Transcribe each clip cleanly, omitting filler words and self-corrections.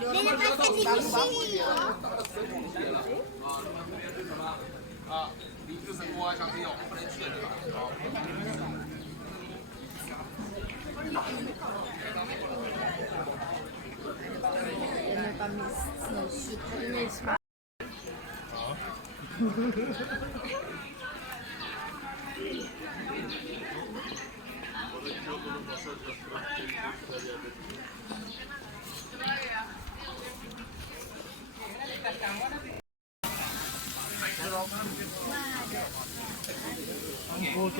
到着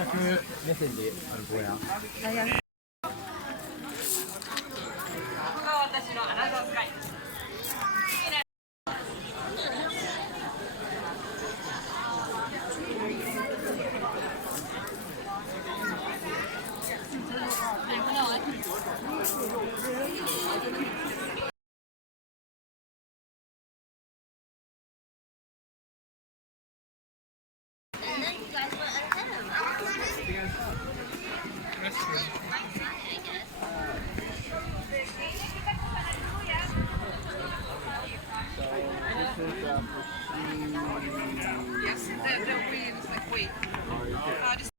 メッセージある坊や。私のアナザースカイ。Yes, they're weird. It's like, wait. Just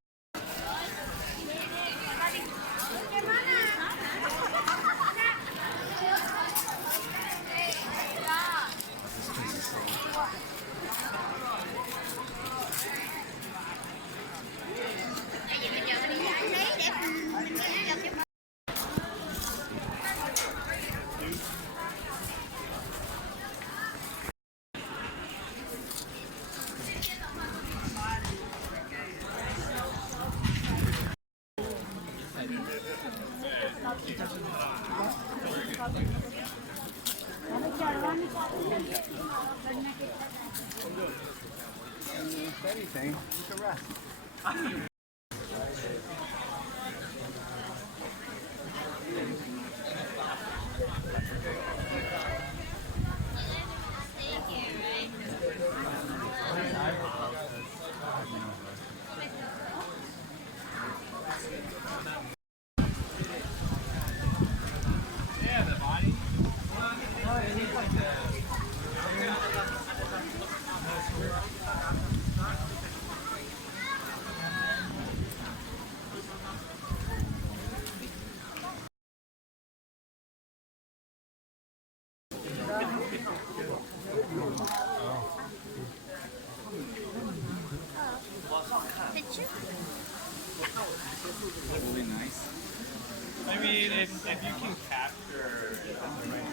anything, you can rest. Really nice. I mean, if you can capture out and back.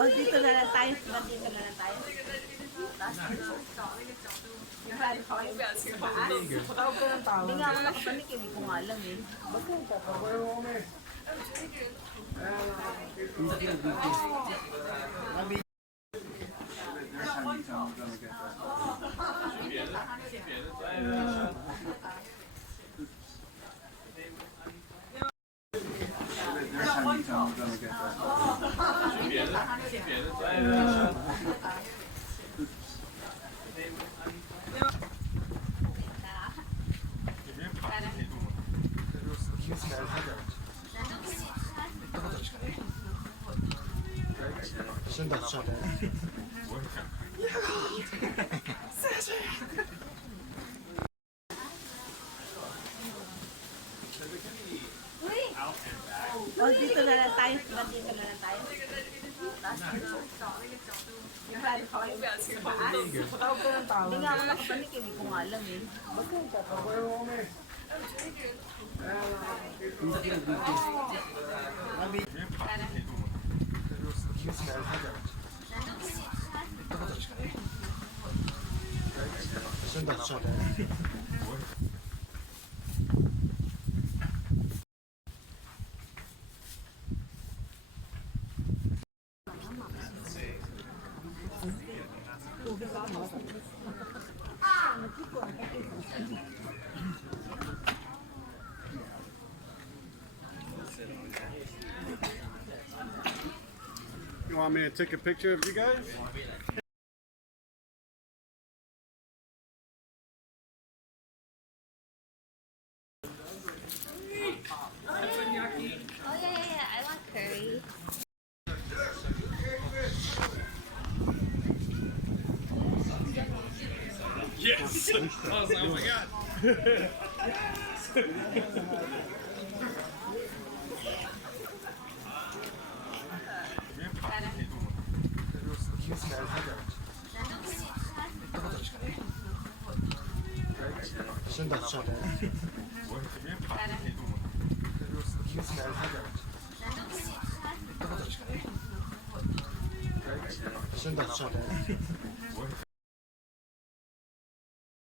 Oh, dito na lang tayo. Dito na lang tayo. Hindi nga ako nakapanik, hindi ko nga alam eh. Oh, dito na lang tayo. Dito na lang tayo. Hindi nga ako nakapanik, hindi ko nga alam eh. You want me to take a picture of you guys? I was like, oh my god.